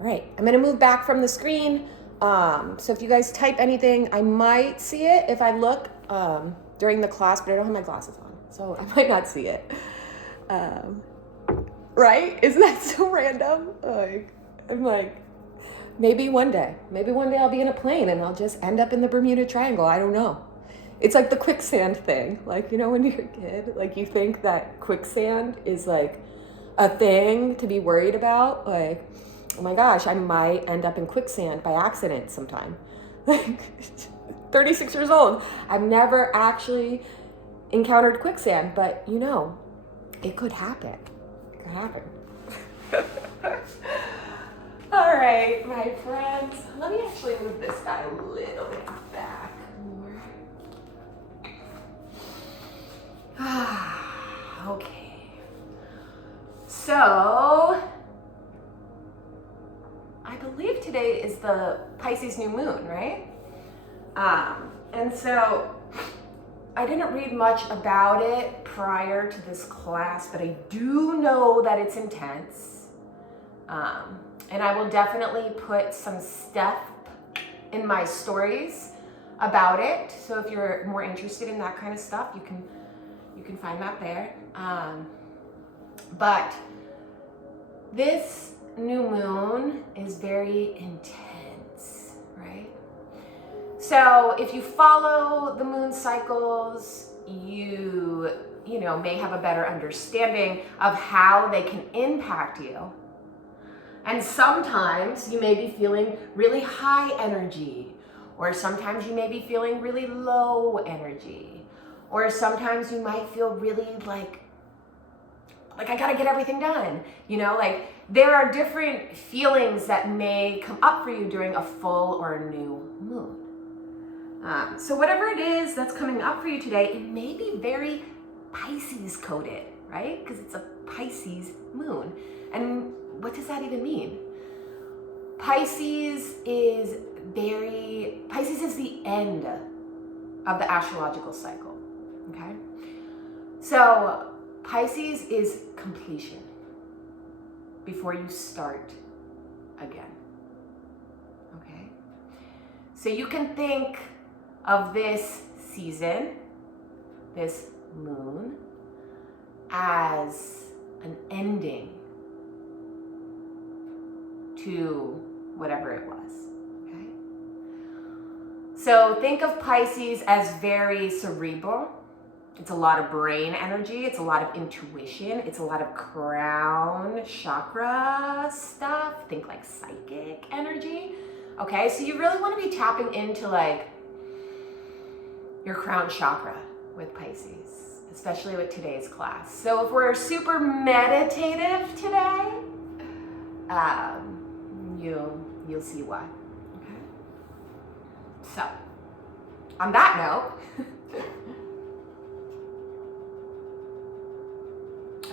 All right, I'm gonna move back from the screen. So if you guys type anything, I might see it if I look during the class, but I don't have my glasses on, so I might not see it. Right? Isn't that so random? I'm like, maybe one day I'll be in a plane and I'll just end up in the Bermuda Triangle. I don't know. It's like the quicksand thing. Like, you know, when you're a kid, like you think that quicksand is like a thing to be worried about. Like, oh my gosh, I might end up in quicksand by accident sometime. Like, 36 years old. I've never actually encountered quicksand, but you know, it could happen. It could happen. All right, my friends. Let me actually move this guy a little bit back more. Okay. So, I believe today is the Pisces new moon, right? And so I didn't read much about it prior to this class, but I do know that it's intense. And I will definitely put some stuff in my stories about it. So if you're more interested in that kind of stuff, you can find that there. But this new moon is very intense, right? So if you follow the moon cycles, you know, may have a better understanding of how they can impact you. And sometimes you may be feeling really high energy, or sometimes you may be feeling really low energy, or sometimes you might feel really like I gotta get everything done. You know, like there are different feelings that may come up for you during a full or a new moon. So whatever it is that's coming up for you today, it may be very Pisces coded, right? Because it's a Pisces moon. And what does that even mean? Pisces is the end of the astrological cycle, okay? So Pisces is completion before you start again, okay? So you can think of this season, this moon, as an ending to whatever it was, okay? So think of Pisces as very cerebral. It's a lot of brain energy. It's a lot of intuition. It's a lot of crown chakra stuff. Think like psychic energy, okay? So you really want to be tapping into like your crown chakra with Pisces, especially with today's class. So if we're super meditative today, you'll see why, okay? So, on that note,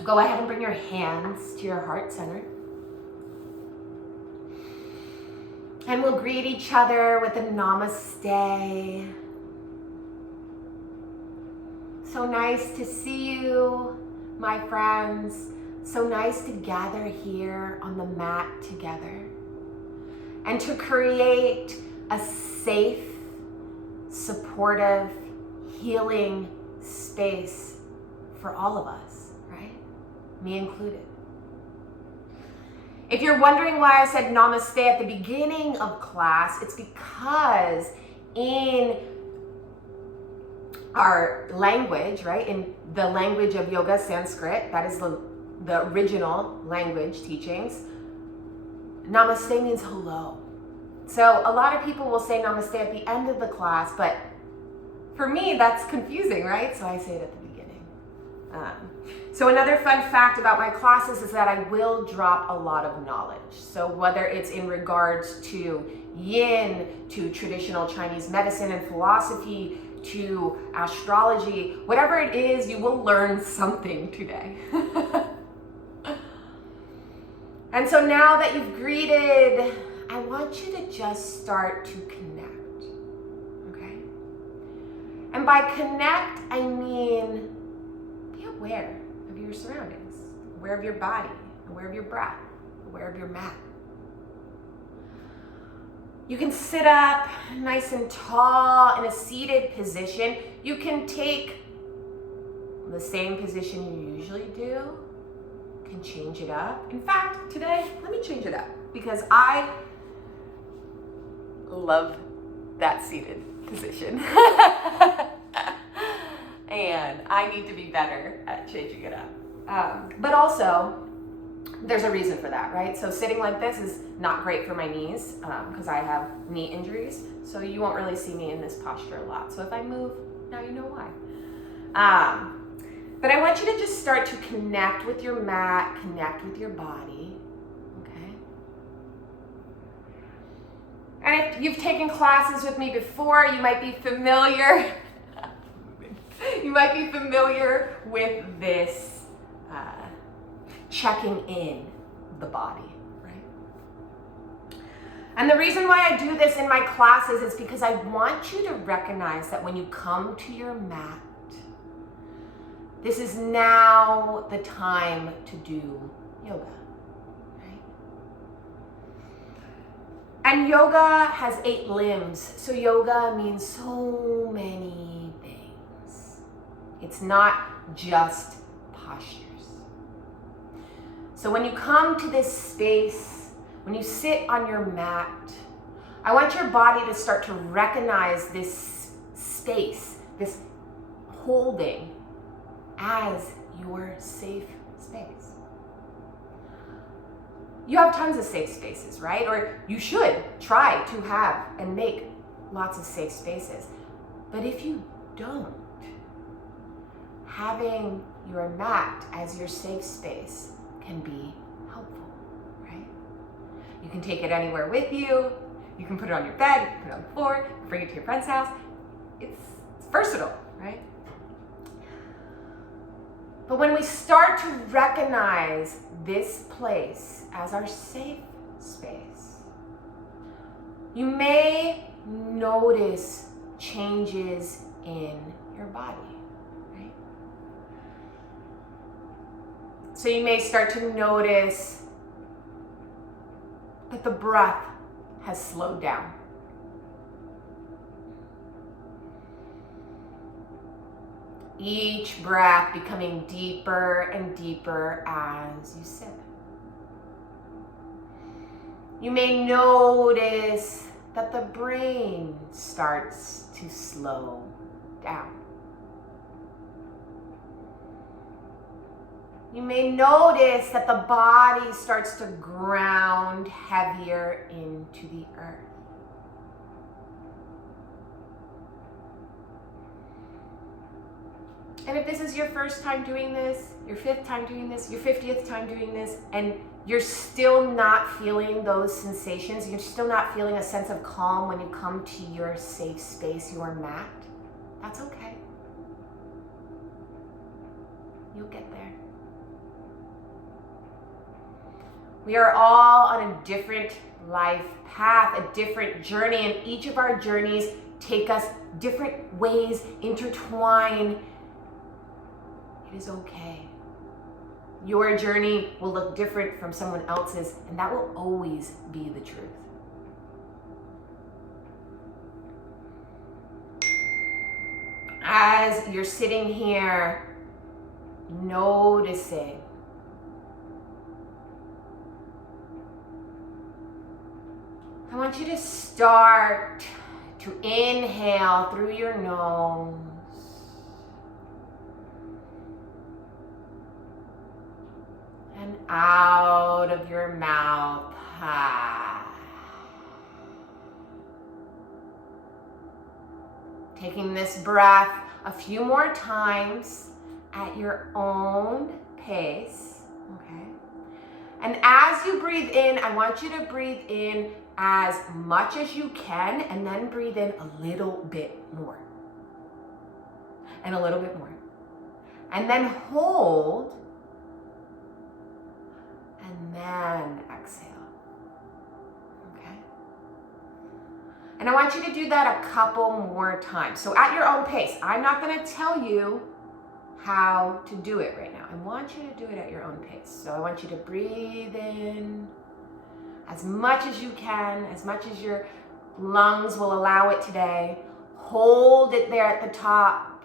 go ahead and bring your hands to your heart center. And we'll greet each other with a namaste. So nice to see you, my friends. So nice to gather here on the mat together and to create a safe, supportive, healing space for all of us, right? Me included. If you're wondering why I said namaste at the beginning of class, it's because in our language, right, in the language of yoga, Sanskrit, that is the original language teachings, namaste means hello. So a lot of people will say namaste at the end of the class, but for me, that's confusing, right? So I say it at the beginning. So another fun fact about my classes is that I will drop a lot of knowledge. So whether it's in regards to yin, to traditional Chinese medicine and philosophy, to astrology, whatever it is, you will learn something today. And so now that you've greeted, I want you to just start to connect, okay? And by connect, I mean be aware of your surroundings, aware of your body, aware of your breath, aware of your mat. You can sit up nice and tall in a seated position. You can take the same position you usually do. You can change it up. In fact, today, let me change it up because I love that seated position. And I need to be better at changing it up. But also, there's a reason for that, right? So sitting like this is not great for my knees because I have knee injuries. So you won't really see me in this posture a lot. So if I move, now you know why. But I want you to just start to connect with your mat, connect with your body, okay? And if you've taken classes with me before, you might be familiar. You might be familiar with this checking in the body, right? And the reason why I do this in my classes is because I want you to recognize that when you come to your mat, this is now the time to do yoga, right? And yoga has 8 limbs, so yoga means so many things. It's not just postures. So when you come to this space, when you sit on your mat, I want your body to start to recognize this space, this holding as your safe space. You have tons of safe spaces, right? Or you should try to have and make lots of safe spaces. But if you don't, having your mat as your safe space can be helpful, right? You can take it anywhere with you. You can put it on your bed, you can put it on the floor, you can bring it to your friend's house. It's versatile, right? But when we start to recognize this place as our safe space, you may notice changes in your body. So you may start to notice that the breath has slowed down. Each breath becoming deeper and deeper as you sit. You may notice that the brain starts to slow down. You may notice that the body starts to ground heavier into the earth. And if this is your first time doing this, your 5th time doing this, your 50th time doing this, and you're still not feeling those sensations, you're still not feeling a sense of calm when you come to your safe space, your mat, that's okay. You'll get there. We are all on a different life path, a different journey, and each of our journeys take us different ways, intertwine. It is okay. Your journey will look different from someone else's, and that will always be the truth. As you're sitting here, noticing I want you to start to inhale through your nose and out of your mouth. Taking this breath a few more times at your own pace, okay? And as you breathe in, I want you to breathe in as much as you can, and then breathe in a little bit more. And a little bit more. And then hold, and then exhale. Okay? And I want you to do that a couple more times. So at your own pace. I'm not going to tell you how to do it right now. I want you to do it at your own pace. So I want you to breathe in as much as you can, as much as your lungs will allow it today. Hold it there at the top.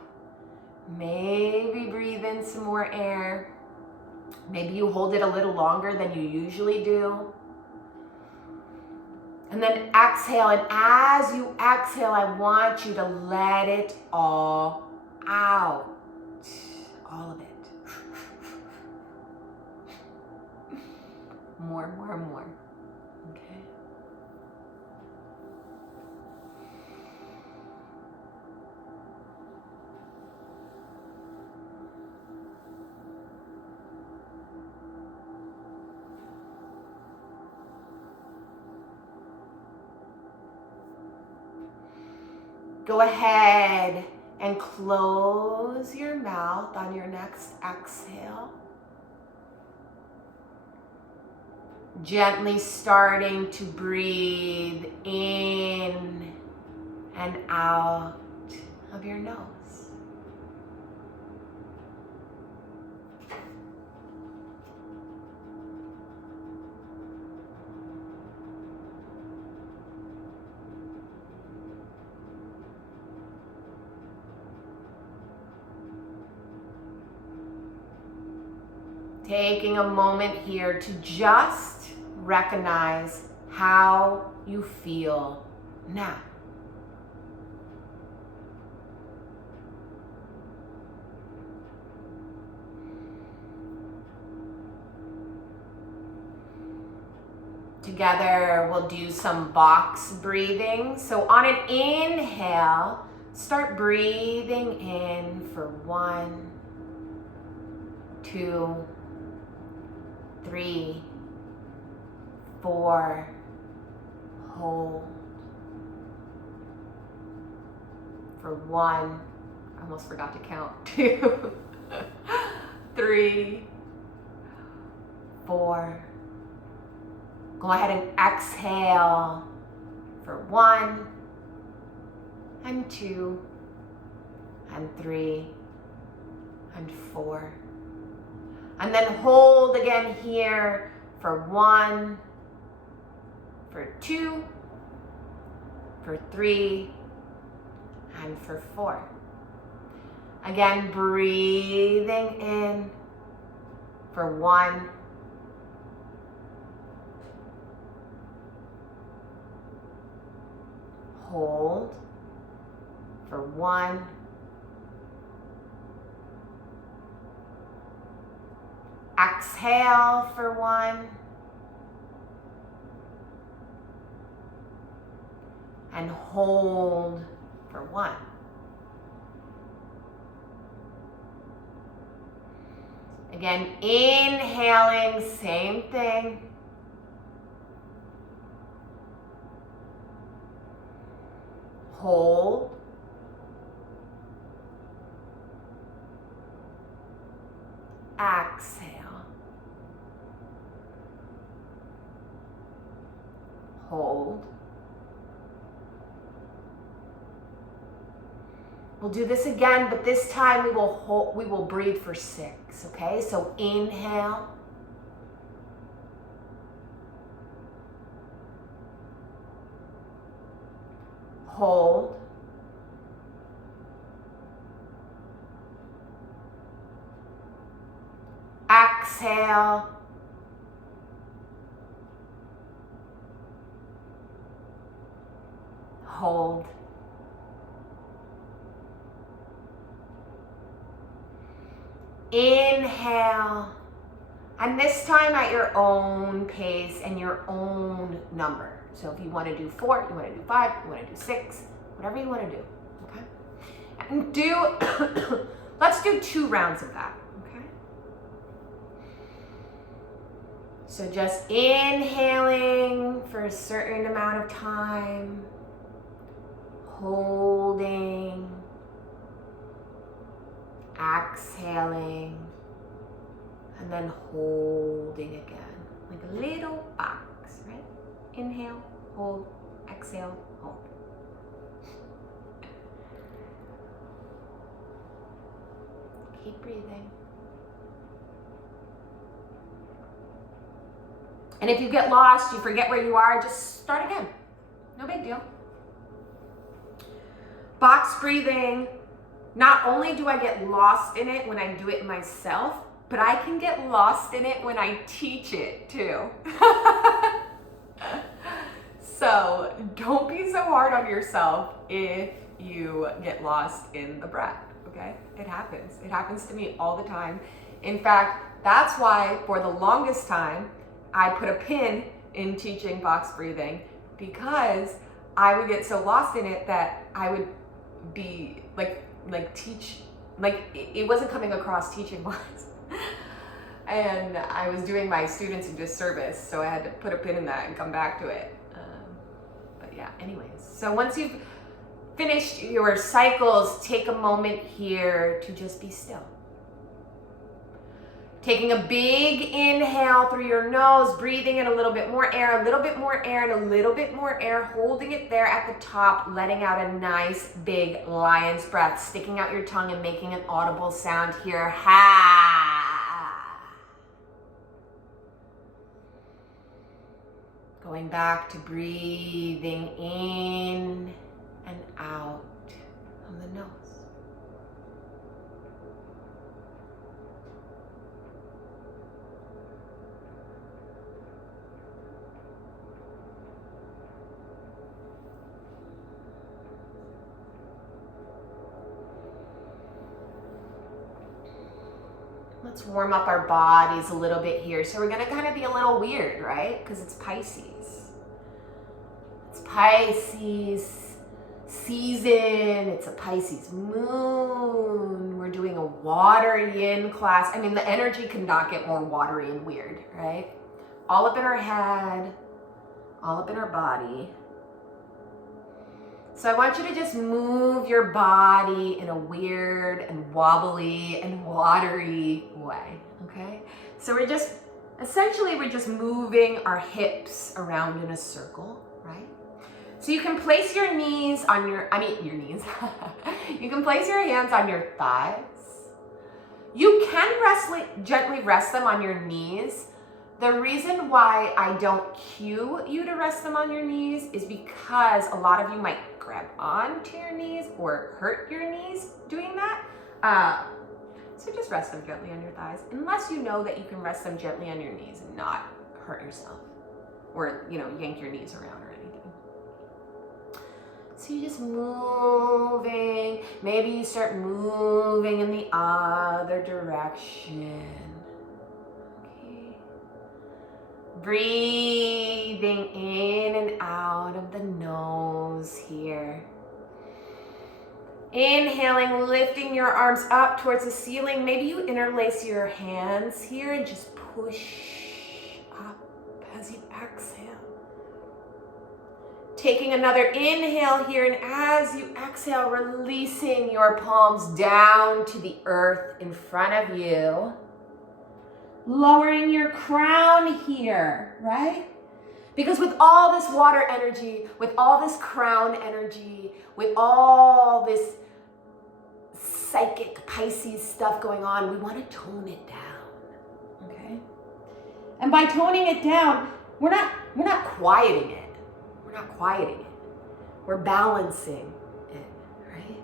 Maybe breathe in some more air. Maybe you hold it a little longer than you usually do. And then exhale, and as you exhale, I want you to let it all out. All of it. More. Okay. Go ahead and close your mouth on your next exhale. Gently starting to breathe in and out of your nose. Taking a moment here to just recognize how you feel now. Together, we'll do some box breathing. So on an inhale, start breathing in for 1, 2, 3, 4, hold. For 1, I almost forgot to count. 2, 3, 4. Go ahead and exhale for 1, and 2, and 3, and 4. And then hold again here for 1, for 2, for 3, and for 4. Again, breathing in for 1, hold for 1, exhale for 1, and hold for 1. Again, inhaling, same thing. Hold. Exhale. Hold. We'll do this again, but this time we will breathe for 6, okay? So inhale. Hold. Exhale. Hold. Inhale. And this time at your own pace and your own number. So if you want to do 4, you want to do 5, you want to do 6, whatever you want to do, okay? And let's do 2 rounds of that, okay? So just inhaling for a certain amount of time, holding, exhaling, and then holding again, like a little box, right? Inhale, hold, exhale, hold. Keep breathing. And if you get lost, you forget where you are, just start again. No big deal. Box breathing, not only do I get lost in it when I do it myself, but I can get lost in it when I teach it too. So don't be so hard on yourself if you get lost in the breath, okay? It happens. It happens to me all the time. In fact, that's why for the longest time, I put a pin in teaching box breathing, because I would get so lost in it that I would be it wasn't coming across teaching wise. And I was doing my students a disservice, so I had to put a pin in that and come back to it. But yeah, anyways. So once you've finished your cycles, take a moment here to just be still. Taking a big inhale through your nose, breathing in a little bit more air, a little bit more air, and a little bit more air, holding it there at the top, letting out a nice big lion's breath, sticking out your tongue and making an audible sound here. Ha! Going back to breathing in and out from the nose. Let's warm up our bodies a little bit here. So we're gonna kind of be a little weird, right? Because it's Pisces. It's Pisces season. It's a Pisces moon. We're doing a water yin class. I mean, the energy cannot get more watery and weird, right? All up in our head, all up in our body. So I want you to just move your body in a weird and wobbly and watery way, okay? So we're just moving our hips around in a circle, right? So you can place your knees on your knees. You can place your hands on your thighs. You can gently rest them on your knees. The reason why I don't cue you to rest them on your knees is because a lot of you might grab onto your knees or hurt your knees doing that. So just rest them gently on your thighs, unless you know that you can rest them gently on your knees and not hurt yourself or, yank your knees around or anything. So you're just moving. Maybe you start moving in the other direction. Breathing in and out of the nose here. Inhaling, lifting your arms up towards the ceiling. Maybe you interlace your hands here and just push up as you exhale. Taking another inhale here, and as you exhale, releasing your palms down to the earth in front of you. Lowering your crown here, right? Because with all this water energy, with all this crown energy, with all this psychic Pisces stuff going on, we want to tone it down, okay? And by toning it down, we're not quieting it. We're not quieting it. We're balancing it, right?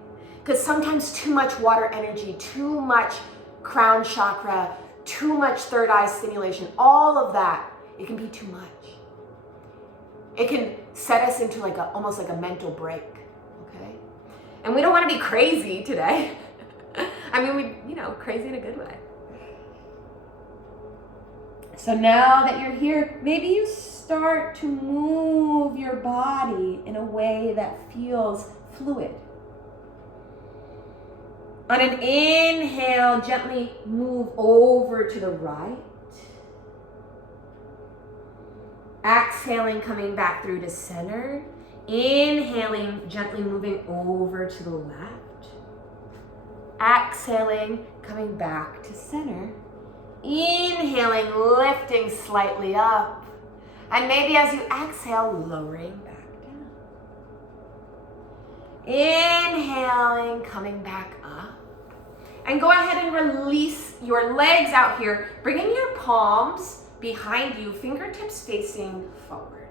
Because sometimes too much water energy, too much crown chakra, too much third eye stimulation, all of that, it can be too much. It can set us into almost like a mental break, okay? And we don't want to be crazy today. I mean, crazy in a good way. So now that you're here, maybe you start to move your body in a way that feels fluid. On an inhale, gently move over to the right. Exhaling, coming back through to center. Inhaling, gently moving over to the left. Exhaling, coming back to center. Inhaling, lifting slightly up. And maybe as you exhale, lowering back down. Inhaling, coming back up. And go ahead and release your legs out here, bringing your palms behind you, fingertips facing forward.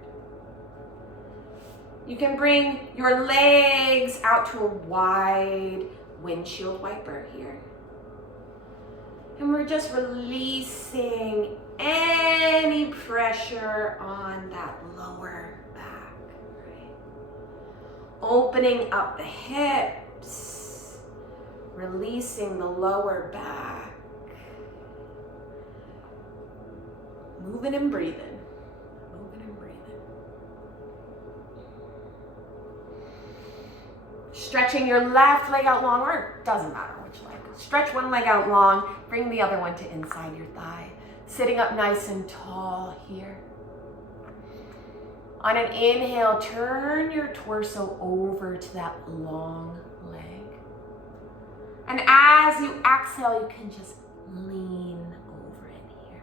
You can bring your legs out to a wide windshield wiper here. And we're just releasing any pressure on that lower back, right? Opening up the hips, releasing the lower back. Moving and breathing, moving and breathing. Stretching your left leg out long, or it doesn't matter which leg. Stretch one leg out long, bring the other one to inside your thigh. Sitting up nice and tall here. On an inhale, turn your torso over to that long leg. And as you exhale, you can just lean over in here.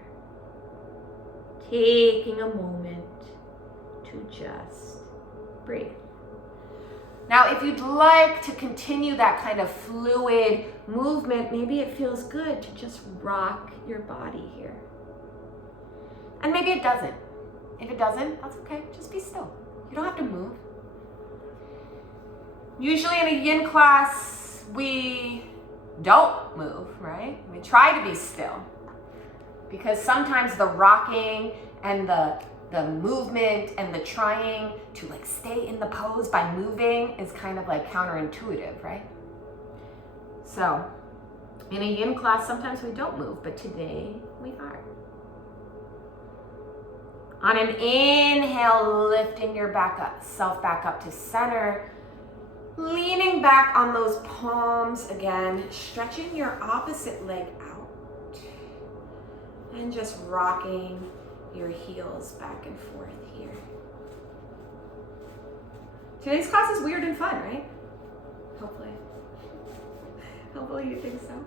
Taking a moment to just breathe. Now, if you'd like to continue that kind of fluid movement, maybe it feels good to just rock your body here. And maybe it doesn't. If it doesn't, that's okay. Just be still. You don't have to move. Usually in a yin class, we don't move, right? We try to be still. Because sometimes the rocking and the movement and the trying to like stay in the pose by moving is kind of like counterintuitive, right? So in a yin class, sometimes we don't move, but today we are. On an inhale, lifting your self back up to center, leaning back on those palms again, stretching your opposite leg out, and just rocking your heels back and forth here. Today's class is weird and fun, right? Hopefully. Hopefully you think so.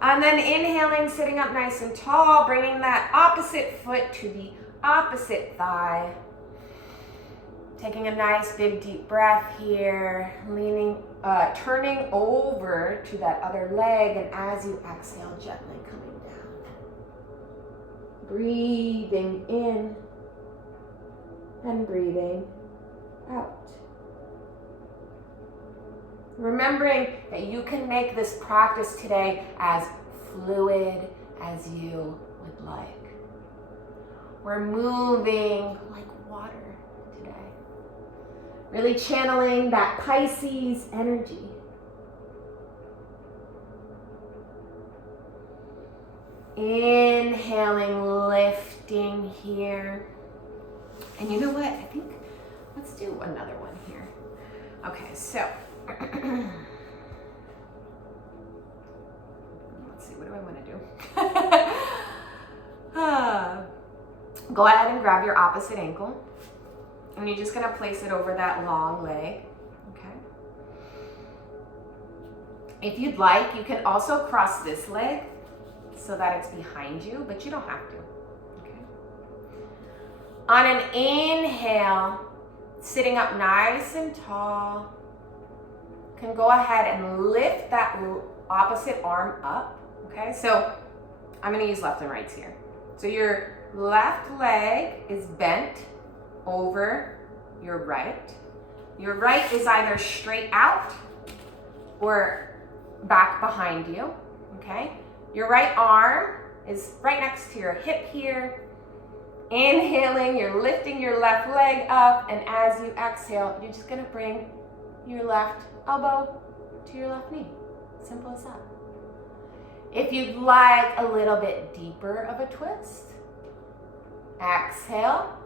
And then inhaling, sitting up nice and tall, bringing that opposite foot to the opposite thigh. Taking a nice big deep breath here, turning over to that other leg, and as you exhale, gently coming down. Breathing in and breathing out. Remembering that you can make this practice today as fluid as you would like. We're moving like water today. Really channeling that Pisces energy. Inhaling, lifting here. And you know what? I think let's do another one here. Okay, so let's see, what do I want to do? Go ahead and grab your opposite ankle. And you're just going to place it over that long leg. Okay. If you'd like, you can also cross this leg so that it's behind you, but you don't have to. Okay. On an inhale, sitting up nice and tall, can go ahead and lift that opposite arm up. Okay, so I'm going to use left and rights here. So your left leg is bent over your right. Your right is either straight out or back behind you, okay? Your right arm is right next to your hip here. Inhaling, you're lifting your left leg up, and as you exhale, you're just gonna bring your left elbow to your left knee. Simple as that. If you'd like a little bit deeper of a twist, exhale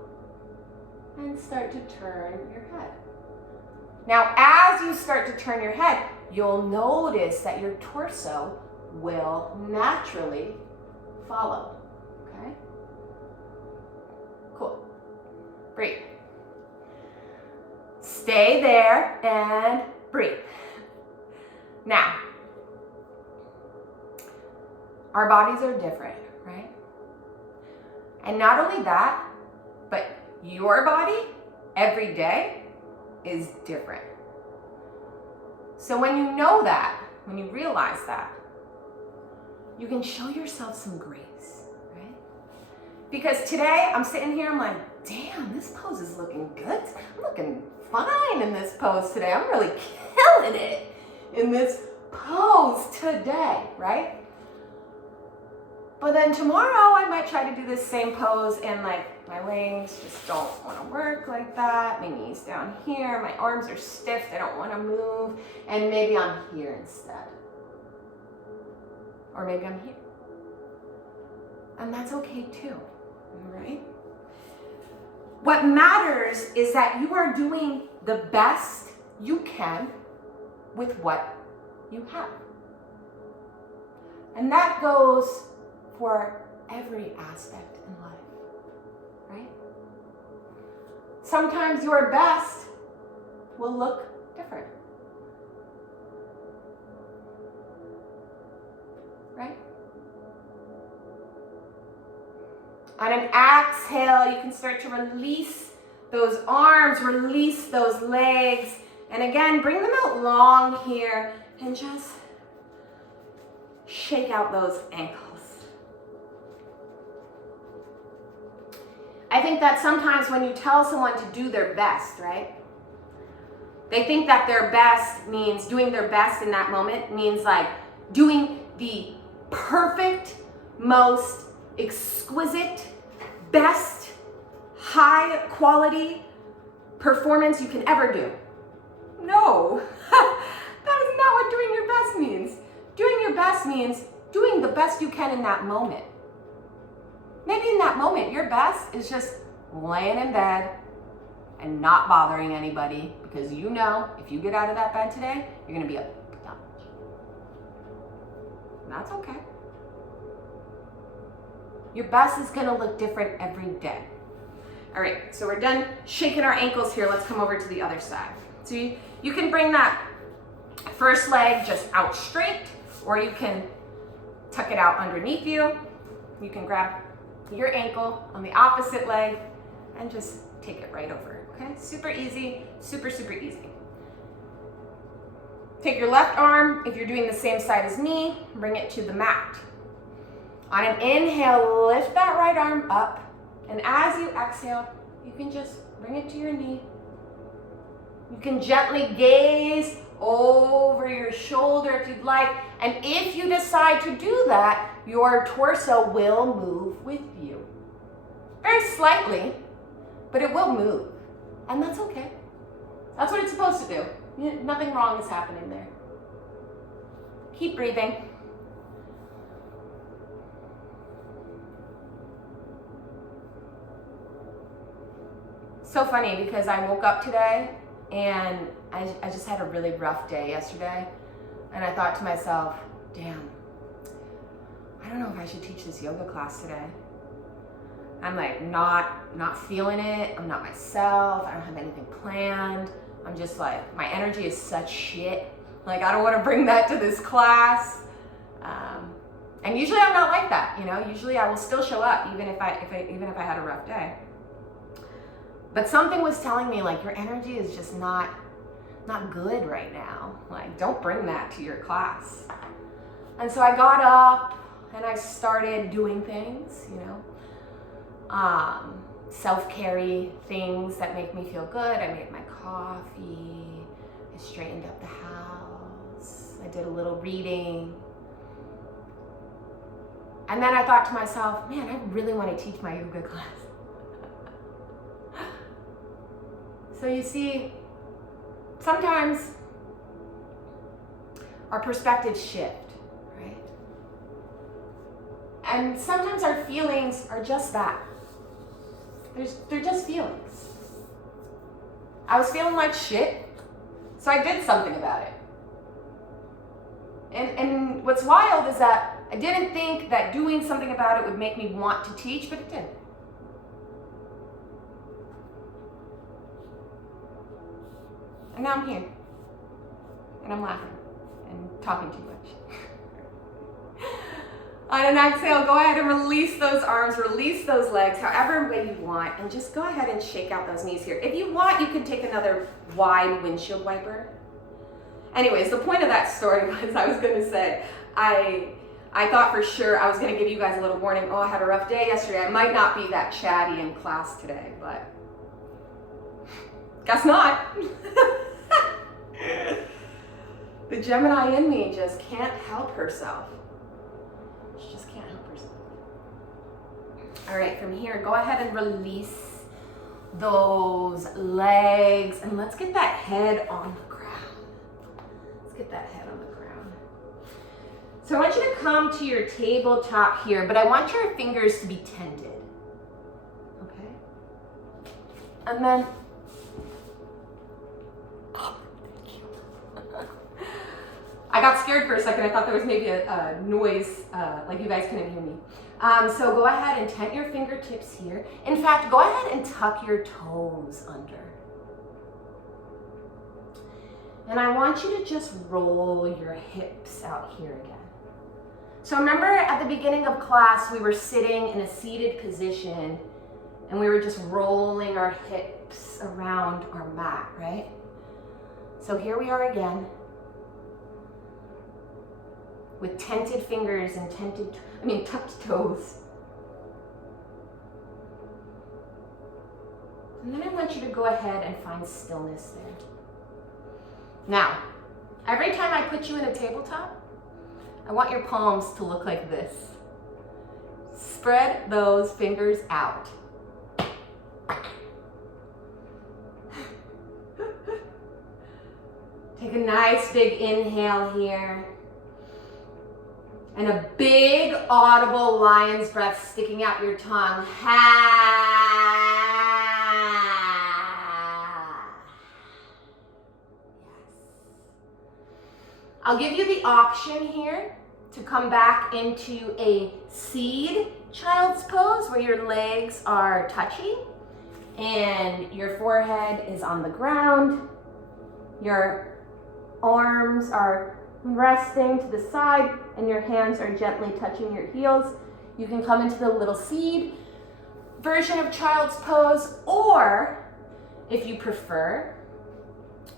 and start to turn your head. Now, as you start to turn your head, you'll notice that your torso will naturally follow, okay? Cool. Breathe. Stay there and breathe. Now, our bodies are different, right? And not only that, but your body every day is different. So when you know that, when you realize that, you can show yourself some grace, right? Because today I'm sitting here, I'm like, damn, this pose is looking good. I'm looking fine in this pose today. I'm really killing it in this pose today, right? But then tomorrow I might try to do this same pose and like my legs just don't want to work like that. My knees down here, my arms are stiff, they don't want to move. And maybe I'm here instead. Or maybe I'm here. And that's okay too, right? What matters is that you are doing the best you can with what you have. And that goes for every aspect in life, right? Sometimes your best will look different, right? On an exhale, you can start to release those arms, release those legs, and again, bring them out long here and just shake out those ankles. I think that sometimes when you tell someone to do their best, right? They think that their best means doing their best in that moment means like doing the perfect, most exquisite, best, high quality performance you can ever do. No, that is not what doing your best means. Doing your best means doing the best you can in that moment. Maybe in that moment, your best is just laying in bed and not bothering anybody because you know if you get out of that bed today, you're gonna be up. That's okay. Your best is gonna look different every day. All right, so we're done shaking our ankles here. Let's come over to the other side. So you can bring that first leg just out straight, or you can tuck it out underneath you. You can grab your ankle on the opposite leg and just take it right over, okay? Super easy, super, super easy. Take your left arm, if you're doing the same side as me, bring it to the mat. On an inhale, lift that right arm up, and as you exhale, you can just bring it to your knee. You can gently gaze over your shoulder if you'd like, and if you decide to do that, your torso will move with you. Very slightly, but it will move, and that's okay. That's what it's supposed to do. Nothing wrong is happening there. Keep breathing. So funny because I woke up today and I just had a really rough day yesterday, and I thought to myself, damn, I don't know if I should teach this yoga class today. I'm like not feeling it. I'm not myself. I don't have anything planned. I'm just like, my energy is such shit. Like, I don't want to bring that to this class. And usually I'm not like that, you know. Usually I will still show up even if I had a rough day. But something was telling me, like, your energy is just not good right now. Like, don't bring that to your class. And so I got up and I started doing things, you know, self-care things that make me feel good. I made my coffee. I straightened up the house. I did a little reading. And then I thought to myself, man, I really want to teach my yoga class. So you see, sometimes our perspectives shift, right? And sometimes our feelings are just that. They're just feelings. I was feeling like shit, so I did something about it. And what's wild is that I didn't think that doing something about it would make me want to teach, but it did. And now I'm here, and I'm laughing and talking too much. On an exhale, go ahead and release those arms, release those legs, however way you want, and just go ahead and shake out those knees here. If you want, you can take another wide windshield wiper. Anyways, the point of that story was I was going to say, I I thought for sure I was gonna give you guys a little warning. Oh, I had a rough day yesterday. I might not be that chatty in class today, but guess not. The Gemini in me just can't help herself. She just can't help herself. All right, from here, go ahead and release those legs, and let's get that head on the ground. Let's get that head on the ground. So I want you to come to your tabletop here, but I want your fingers to be tended. Okay? And then, I got scared for a second. I thought there was maybe a noise, like you guys couldn't hear me. So go ahead and tent your fingertips here. In fact, go ahead and tuck your toes under. And I want you to just roll your hips out here again. So remember at the beginning of class, we were sitting in a seated position and we were just rolling our hips around our mat, right? So here we are again with tented fingers and tucked toes. And then I want you to go ahead and find stillness there. Now, every time I put you in a tabletop, I want your palms to look like this. Spread those fingers out. Take a nice big inhale here. And a big audible lion's breath sticking out your tongue. I'll give you the option here to come back into a seed child's pose where your legs are touching and your forehead is on the ground. Your arms are resting to the side and your hands are gently touching your heels. You can come into the little seed version of child's pose, or if you prefer,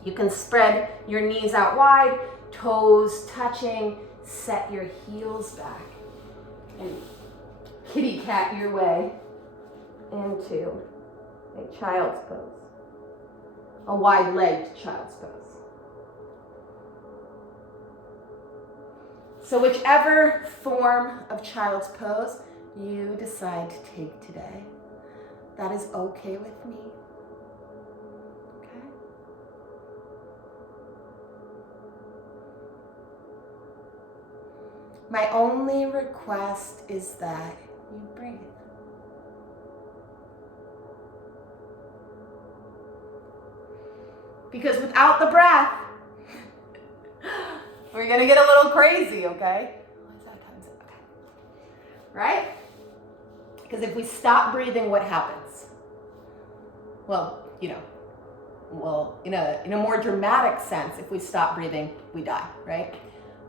you can spread your knees out wide, toes touching, set your heels back, and kitty cat your way into a child's pose, a wide-legged child's pose. So whichever form of child's pose you decide to take today, that is okay with me. Okay? My only request is that you breathe. Because without the breath, we're gonna get a little crazy, okay? Okay. Right? Because if we stop breathing, what happens? Well, in a more dramatic sense, if we stop breathing, we die, right?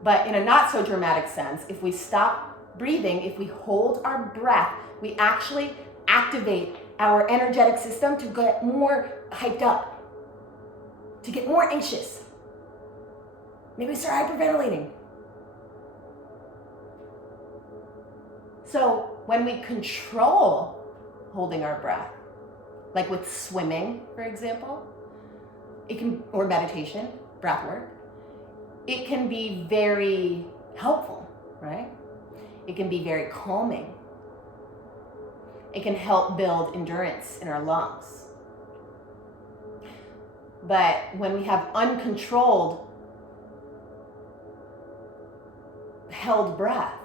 But in a not so dramatic sense, if we stop breathing, if we hold our breath, we actually activate our energetic system to get more hyped up, to get more anxious. Maybe start hyperventilating. So when we control holding our breath, like with swimming, for example, or meditation, breathwork, it can be very helpful, right? It can be very calming. It can help build endurance in our lungs. But when we have uncontrolled held breath,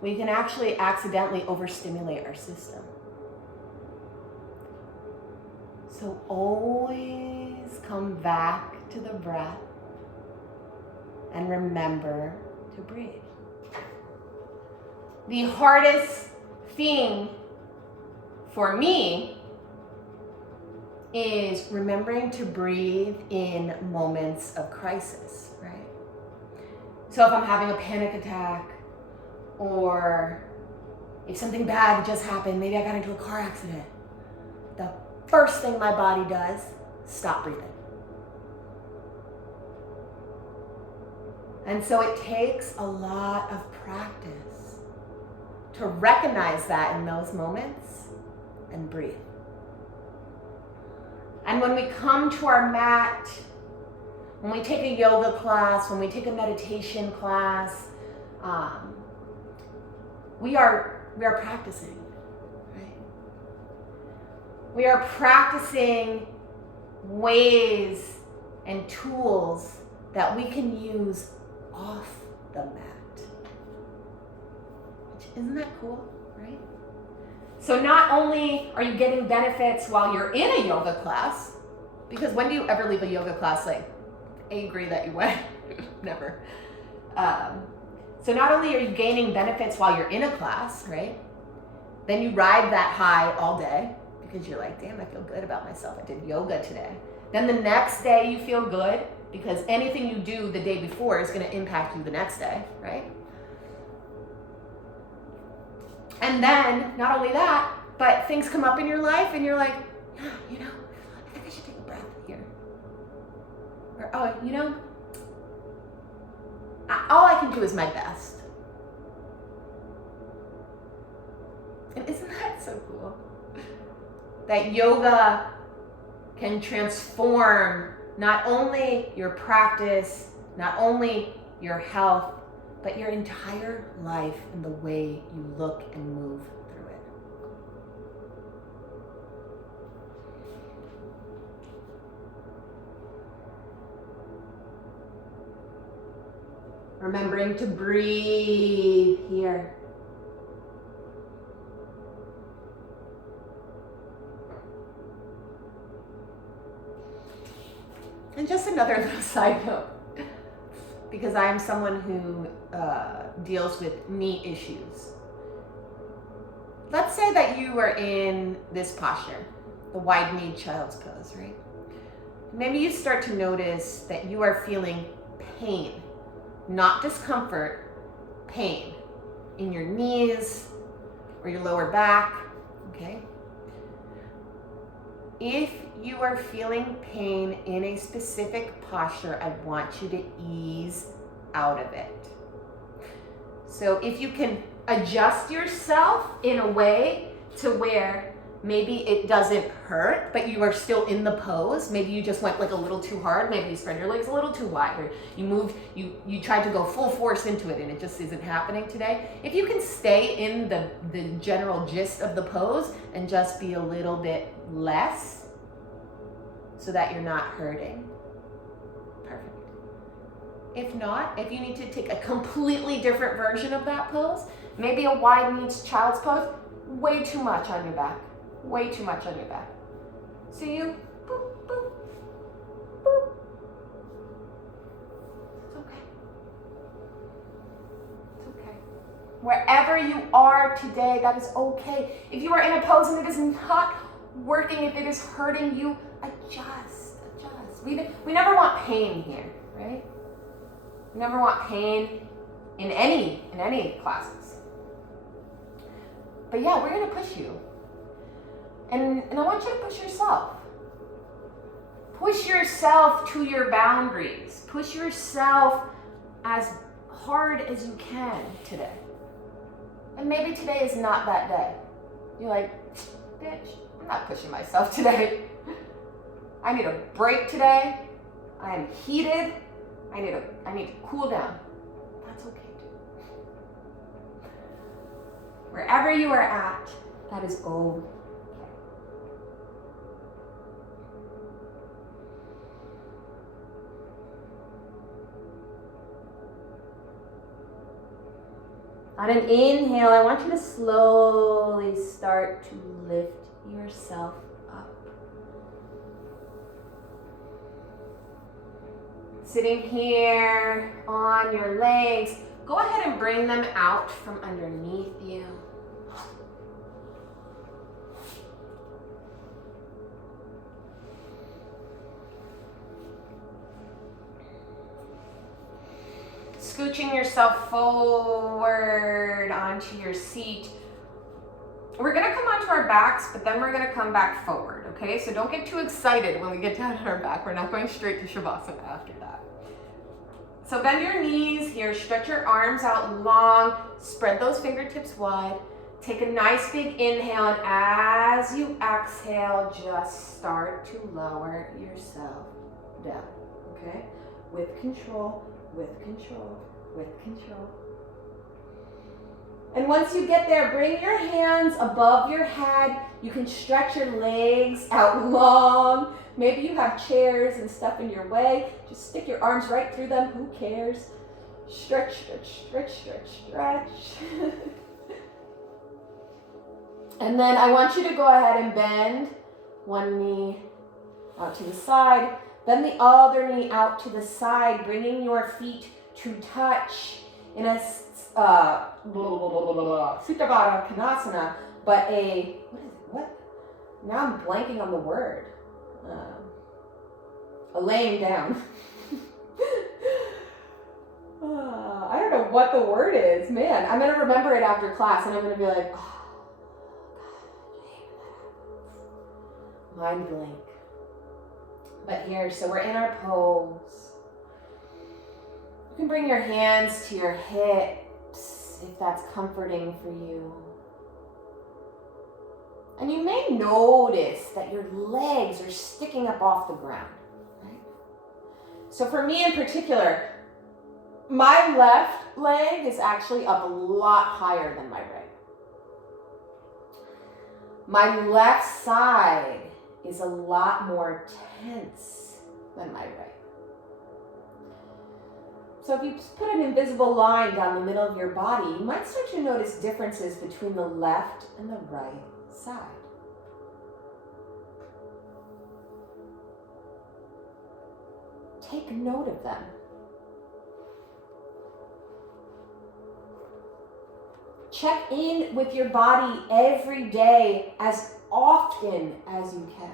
we can actually accidentally overstimulate our system. So always come back to the breath and remember to breathe. The hardest thing for me is remembering to breathe in moments of crisis, right? So if I'm having a panic attack, or if something bad just happened, maybe I got into a car accident, the first thing my body does, stop breathing. And so it takes a lot of practice to recognize that in those moments and breathe. And when we come to our mat, when we take a yoga class, when we take a meditation class, we are practicing, right? We are practicing ways and tools that we can use off the mat. Isn't that cool, right? So not only are you getting benefits while you're in a yoga class, because when do you ever leave a yoga class like angry that you went? Never. So not only are you gaining benefits while you're in a class, right? Then you ride that high all day because you're like, damn, I feel good about myself. I did yoga today. Then the next day you feel good because anything you do the day before is going to impact you the next day, right? And then, not only that, but things come up in your life and you're like, yeah, you know, I think I should take a breath here. Or, oh, you know, all I can do is my best. And isn't that so cool? That yoga can transform not only your practice, not only your health, but your entire life and the way you look and move through it. Remembering to breathe here. And just another little side note, because I am someone who deals with knee issues. Let's say that you are in this posture, the wide-kneed child's pose, right? Maybe you start to notice that you are feeling pain, not discomfort, pain in your knees or your lower back, okay? If you are feeling pain in a specific posture, I want you to ease out of it. So if you can adjust yourself in a way to where maybe it doesn't hurt, but you are still in the pose. Maybe you just went like a little too hard. Maybe you spread your legs a little too wide, or you tried to go full force into it and it just isn't happening today. If you can stay in the general gist of the pose and just be a little bit less so that you're not hurting, perfect. If not, if you need to take a completely different version of that pose, maybe a wide-kneed child's pose, way too much on your back. Way too much on your back. So you, boop, boop, boop. It's okay. It's okay. Wherever you are today, that is okay. If you are in a pose and it is not working, if it is hurting you, adjust. We never want pain here, right? We never want pain in any classes. But yeah, we're gonna push you. And I want you to push yourself. Push yourself to your boundaries. Push yourself as hard as you can today. And maybe today is not that day. You're like, bitch, I'm not pushing myself today. I need a break today. I am heated. I need to cool down. That's okay too. Wherever you are at, that is okay. On an inhale, I want you to slowly start to lift yourself up. Sitting here on your legs, go ahead and bring them out from underneath you. Scooching yourself forward onto your seat. We're gonna come onto our backs, but then we're gonna come back forward, okay? So don't get too excited when we get down on our back. We're not going straight to Shavasana after that. So bend your knees here, stretch your arms out long, spread those fingertips wide. Take a nice big inhale, and as you exhale, just start to lower yourself down, okay? With control, with control, with control. And once you get there, bring your hands above your head. You can stretch your legs out long. Maybe you have chairs and stuff in your way. Just stick your arms right through them. Who cares? Stretch, stretch, stretch, stretch, stretch. And then I want you to go ahead and bend one knee out to the side. Bend the other knee out to the side, bringing your feet to touch in a Supta Konasana, but now I'm blanking on the word. A laying down. I don't know what the word is. Man, I'm going to remember it after class, and I'm going to be like, oh, God, mind blank. But here, so we're in our pose. You can bring your hands to your hips if that's comforting for you. And you may notice that your legs are sticking up off the ground, right? So for me in particular, my left leg is actually up a lot higher than my right. My left side is a lot more tense than my right. So if you put an invisible line down the middle of your body, you might start to notice differences between the left and the right side. Take note of them. Check in with your body every day as often as you can.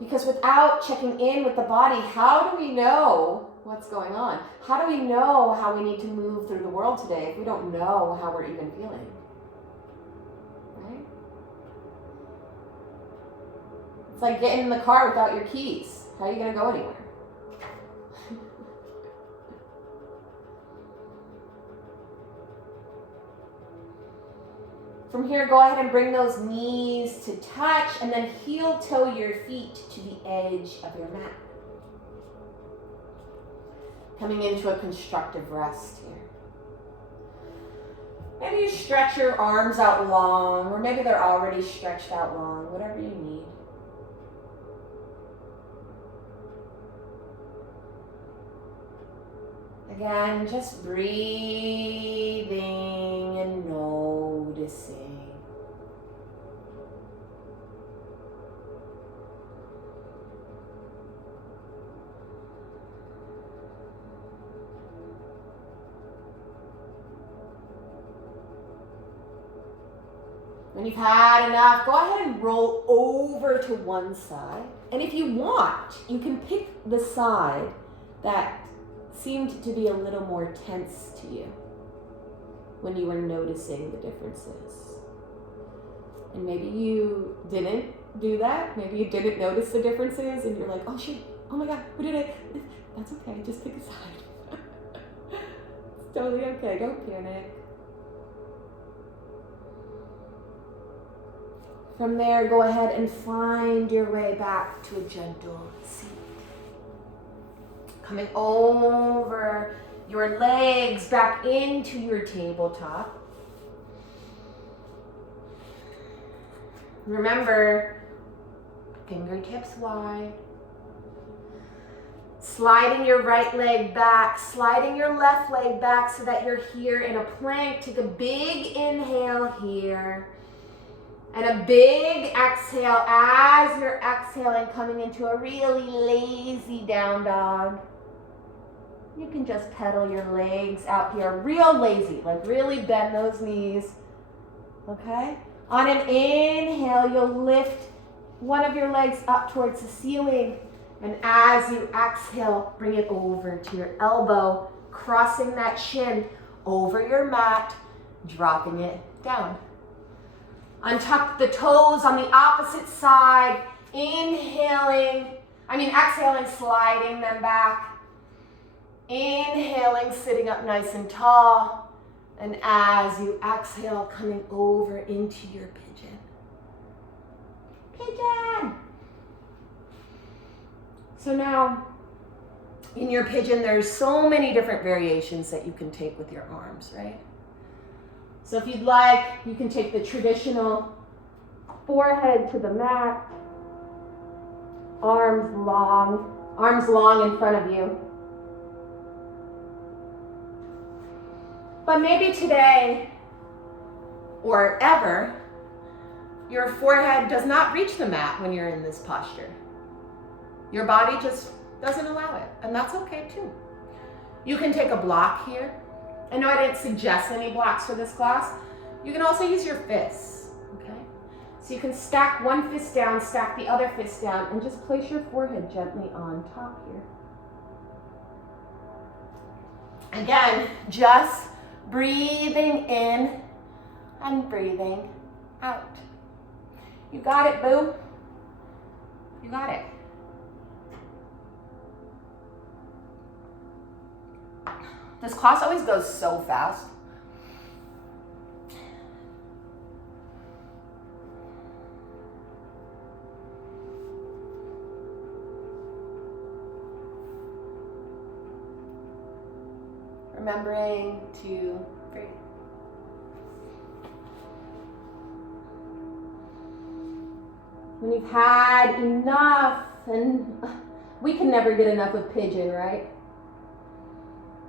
Because without checking in with the body, how do we know what's going on? How do we know how we need to move through the world today if we don't know how we're even feeling? Right? It's like getting in the car without your keys. How are you going to go anywhere? From here, go ahead and bring those knees to touch, and then heel toe your feet to the edge of your mat. Coming into a constructive rest here. Maybe you stretch your arms out long, or maybe they're already stretched out long, whatever you need. Again, just breathing and noticing. When you've had enough, go ahead and roll over to one side. And if you want, you can pick the side that seemed to be a little more tense to you when you were noticing the differences. And maybe you didn't do that. Maybe you didn't notice the differences and you're like, oh shit, oh my God, what did I? That's okay, just pick a side. It's totally okay, don't panic. From there, go ahead and find your way back to a gentle seat. Coming over your legs back into your tabletop. Remember, fingertips wide. Sliding your right leg back, sliding your left leg back so that you're here in a plank. Take a big inhale here. And a big exhale as you're exhaling, coming into a really lazy down dog. You can just pedal your legs out here, real lazy, like really bend those knees, okay? On an inhale, you'll lift one of your legs up towards the ceiling, and as you exhale, bring it over to your elbow, crossing that shin over your mat, dropping it down. Untuck the toes on the opposite side, inhaling, Exhaling, sliding them back. Inhaling, sitting up nice and tall. And as you exhale, coming over into your pigeon. Pigeon! So now, in your pigeon, there's so many different variations that you can take with your arms, right? So if you'd like, you can take the traditional forehead to the mat, arms long in front of you. But maybe today, or ever, your forehead does not reach the mat when you're in this posture. Your body just doesn't allow it, and that's okay too. You can take a block here. I know I didn't suggest any blocks for this class. You can also use your fists, okay? So you can stack one fist down, stack the other fist down, and just place your forehead gently on top here. Again, just breathing in and breathing out. You got it, boo. You got it. This class always goes so fast. Remembering to breathe. When you've had enough, and we can never get enough of pigeon, right?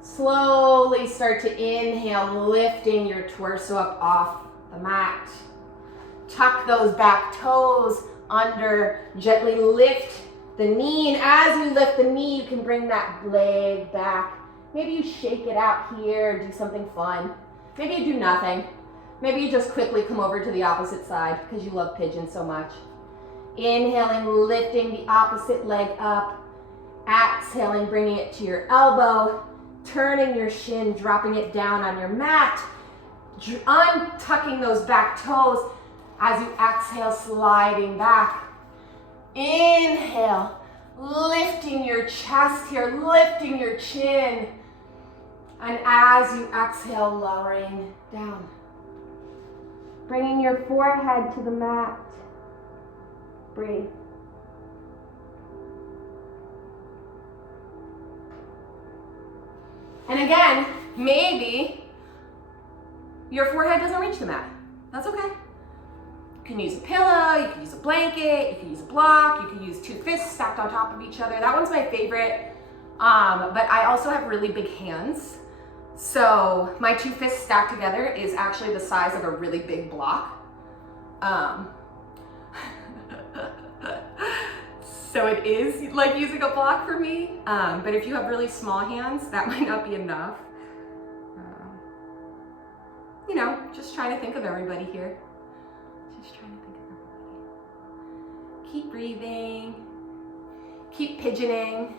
Slowly start to inhale, lifting your torso up off the mat. Tuck those back toes under, gently lift the knee, and as you lift the knee, you can bring that leg back. Maybe you shake it out here, do something fun. Maybe you do nothing. Maybe you just quickly come over to the opposite side because you love pigeon so much. Inhaling, lifting the opposite leg up. Exhaling, bringing it to your elbow. Turning your shin, dropping it down on your mat. Untucking those back toes as you exhale, sliding back. Inhale, lifting your chest here, lifting your chin. And as you exhale, lowering down. Bringing your forehead to the mat. Breathe. And again, maybe your forehead doesn't reach the mat. That's okay. You can use a pillow, you can use a blanket, you can use a block, you can use two fists stacked on top of each other. That one's my favorite, but I also have really big hands. So my two fists stacked together is actually the size of a really big block. So it is like using a block for me, but if you have really small hands, that might not be enough. Just trying to think of everybody here. Just trying to think of everybody. Keep breathing, keep pigeoning.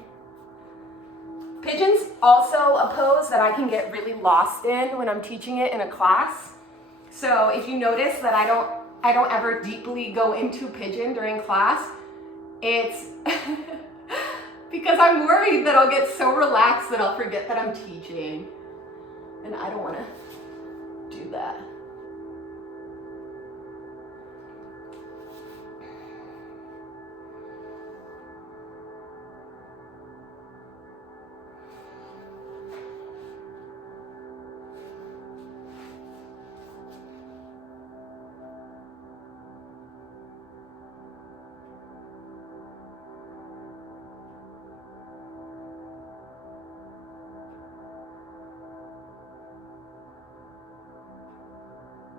Pigeon's also a pose that I can get really lost in when I'm teaching it in a class. So if you notice that I don't ever deeply go into pigeon during class, it's because I'm worried that I'll get so relaxed that I'll forget that I'm teaching. And I don't want to do that.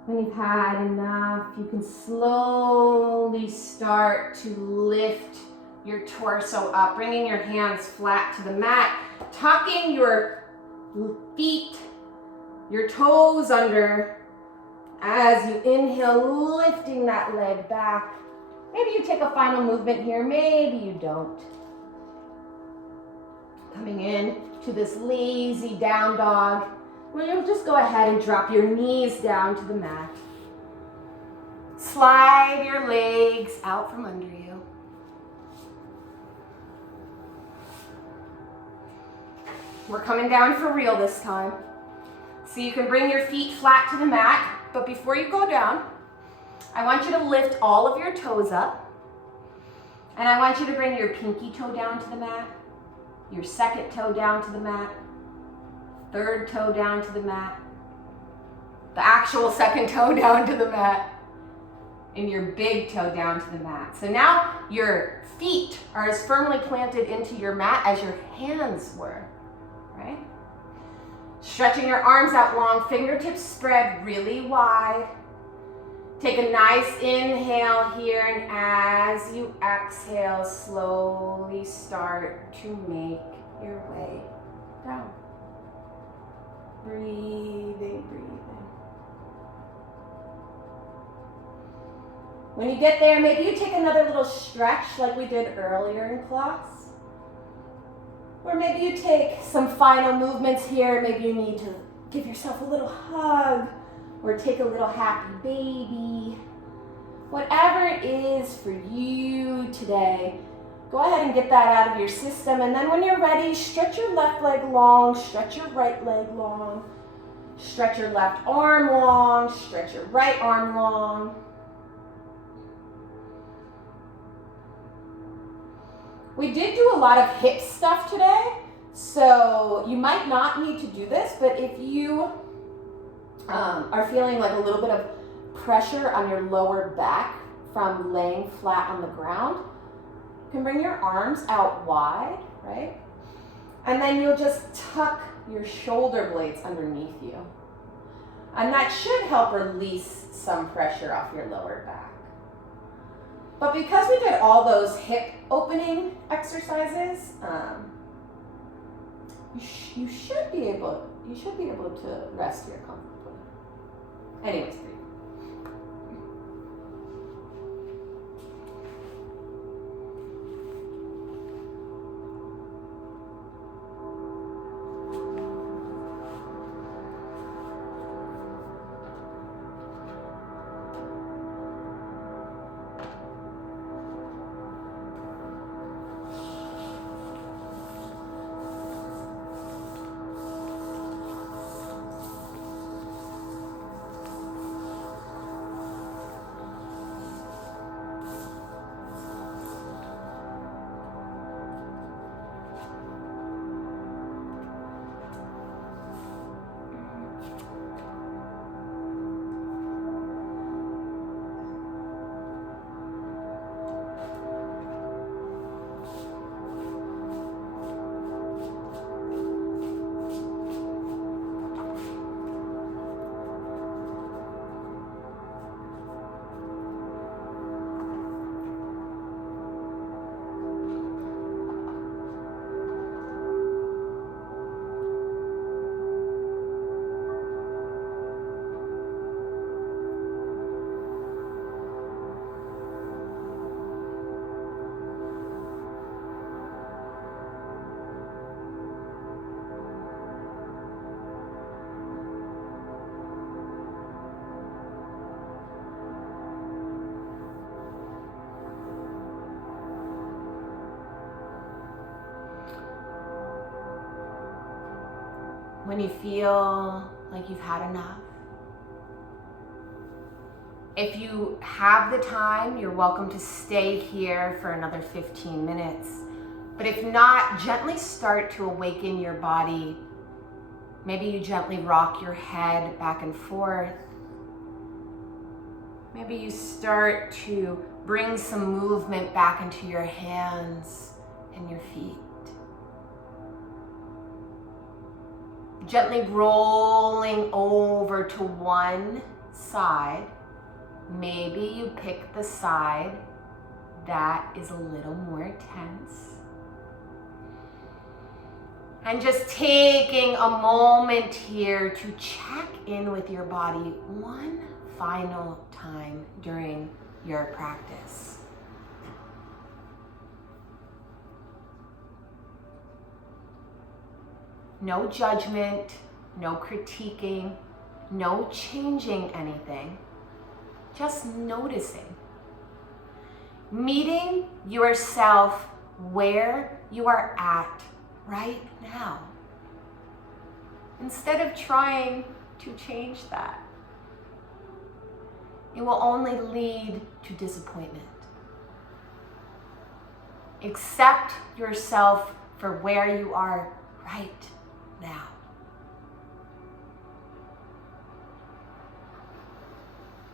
When you've had enough, you can slowly start to lift your torso up, bringing your hands flat to the mat, tucking your feet, your toes under. As you inhale, lifting that leg back. Maybe you take a final movement here, maybe you don't. Coming in to this lazy down dog. Well, you'll just go ahead and drop your knees down to the mat. Slide your legs out from under you. We're coming down for real this time. So you can bring your feet flat to the mat, but before you go down, I want you to lift all of your toes up, and I want you to bring your pinky toe down to the mat, your second toe down to the mat, third toe down to the mat, the actual second toe down to the mat, and your big toe down to the mat. So now your feet are as firmly planted into your mat as your hands were, right? Stretching your arms out long, fingertips spread really wide. Take a nice inhale here, and as you exhale, slowly start to make your way down. Breathing, breathing. When you get there, maybe you take another little stretch like we did earlier in class. Or maybe you take some final movements here. Maybe you need to give yourself a little hug or take a little happy baby. Whatever it is for you today, go ahead and get that out of your system. And then when you're ready, stretch your left leg long, stretch your right leg long, stretch your left arm long, stretch your right arm long. We did do a lot of hip stuff today, so you might not need to do this, but if you are feeling like a little bit of pressure on your lower back from laying flat on the ground, you can bring your arms out wide, right? And then you'll just tuck your shoulder blades underneath you. And that should help release some pressure off your lower back. But because we did all those hip opening exercises, you should be able to rest here comfortably. Anyways, breathe. When you feel like you've had enough, if you have the time, you're welcome to stay here for another 15 minutes. But if not, gently start to awaken your body. Maybe you gently rock your head back and forth. Maybe you start to bring some movement back into your hands and your feet. Gently rolling over to one side. Maybe you pick the side that is a little more tense. And just taking a moment here to check in with your body one final time during your practice. No judgment, no critiquing, no changing anything, just noticing. Meeting yourself where you are at right now. instead of trying to change that. It will only lead to disappointment. Accept yourself for where you are right now.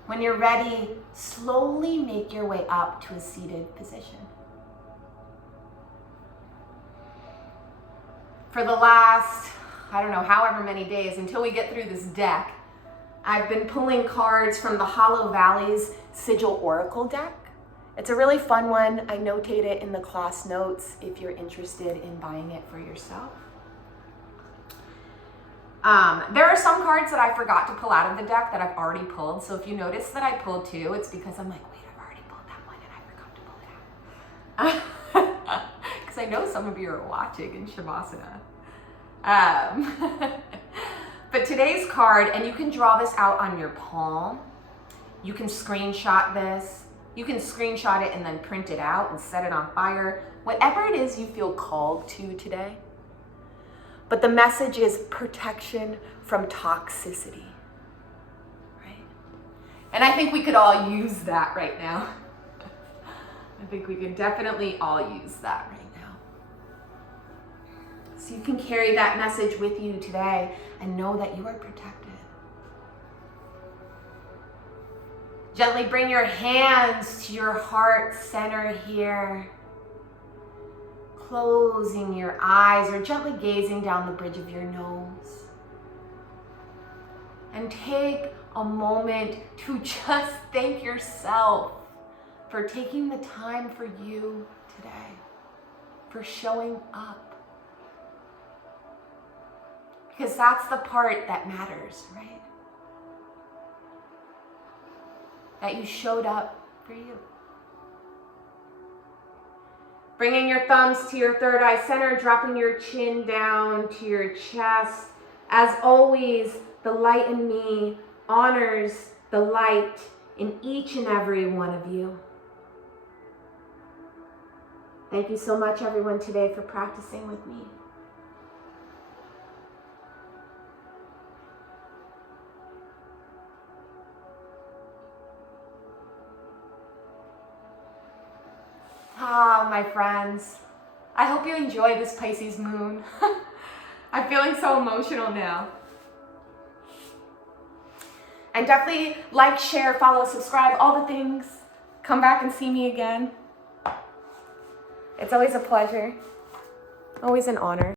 When you're ready, slowly make your way up to a seated position. For the last, I don't know, however many days, until we get through this deck, I've been pulling cards from the Hollow Valley's Sigil Oracle deck. It's a really fun one. I notate it in the class notes if you're interested in buying it for yourself. There are some cards that I forgot to pull out of the deck that I've already pulled. So if you notice that I pulled two, it's because I'm like, wait, I've already pulled that one and I forgot to pull it out. Because I know some of you are watching in Shavasana. But today's card, and you can draw this out on your palm. You can screenshot this. You can screenshot it and then print it out and set it on fire. Whatever it is you feel called to today. But the message is protection from toxicity, right? And I think we could all use that right now. I think we could definitely all use that right now. So you can carry that message with you today and know that you are protected. Gently bring your hands to your heart center here. Closing your eyes or gently gazing down the bridge of your nose. And take a moment to just thank yourself for taking the time for you today, for showing up. Because that's the part that matters, right? That you showed up for you. Bringing your thumbs to your third eye center, dropping your chin down to your chest. As always, the light in me honors the light in each and every one of you. Thank you so much, everyone, today for practicing with me. Ah, my friends, I hope you enjoy this Pisces moon. I'm feeling so emotional now. And definitely like, share, follow, subscribe, all the things. Come back and see me again. It's always a pleasure, always an honor.